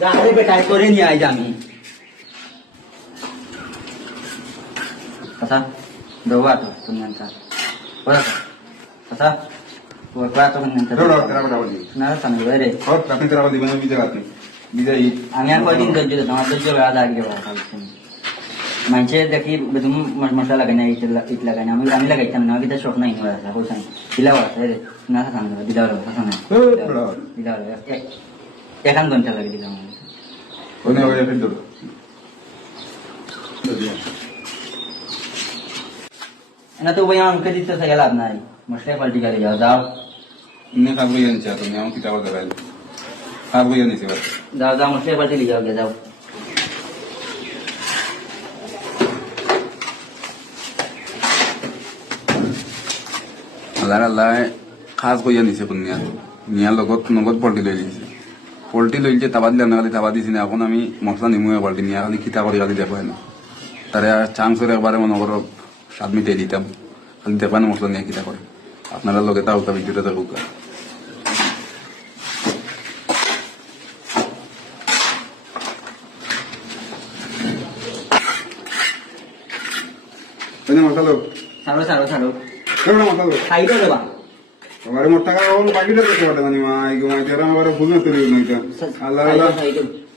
যারে বেটাই করে নিয়ে আইজ আমি কথা দেওয়া তো তুমি আনতা ওরা কথা ওরা কত কোন আনতা না সামনে রে আমি আর কয়দিন ধৈর্য দিতাম আমার ধৈর্য বেড়া লাগিয়ে মানুষের দেখি মশলা লাগাই না ইট লাগাই না আমি লাগাইতাম না আমি শখ নাই বলছেন দিলাও আছে না সামনে দিলাও দিলাও এখান ঘন্টা লাগে দিলাম না তো ভাই আমাকে দিতে থাকে লাভ নাই মশলা পাল্টি করে যাও যাও যাও যাও মশলা পাল্টি লিয়ে যাও যাও আল্লাহ আল্লাহ খাস কইয়া নিছে নিয়ার নিয়ার লগত নগদ পল্টি লৈ লিছে পল্টি লৈ যে তাবা দিলে না খালি তাবা দিছি না এখন আমি মশলা নিমুয়ে পাল্টি নিয়া খালি খিতা করে খালি দেখো না তারে চান্স করে একবারে মনে করো 7 মিনিটে দিতাম খালি দেখো না মশলা নিয়ে খিতা করে আপনারা লগে তাও তা ভিডিওটা দেখুক মশলা ছাড়ো ছাড়ো ছাড়ো মশলা খাইতে দেবা हमारे मोटा का और बाकी डर के पता नहीं मां आई गुमा तेरा हमारे फूल में तेरे नहीं था अल्लाह अल्लाह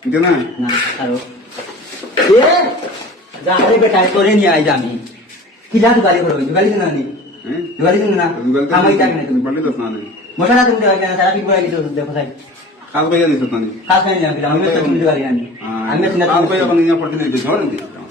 इतना না ছাড়ো এ যারে বেটাই করে নিয়ে আইজ আমি কিলা তো গালি করবে গালি না নি গালি না আমি তাক না তুমি पढ़ले तो सुना नहीं মশলা তুমি দেওয়া কেন সারা ঠিক বলে দিছো দেখো সাই खास भैया नहीं सुना नहीं খাস খাই না আমি তো তুমি গালি আনি আমি खास भैया अपन यहाँ पढ़ते नहीं थे छोड़ दिया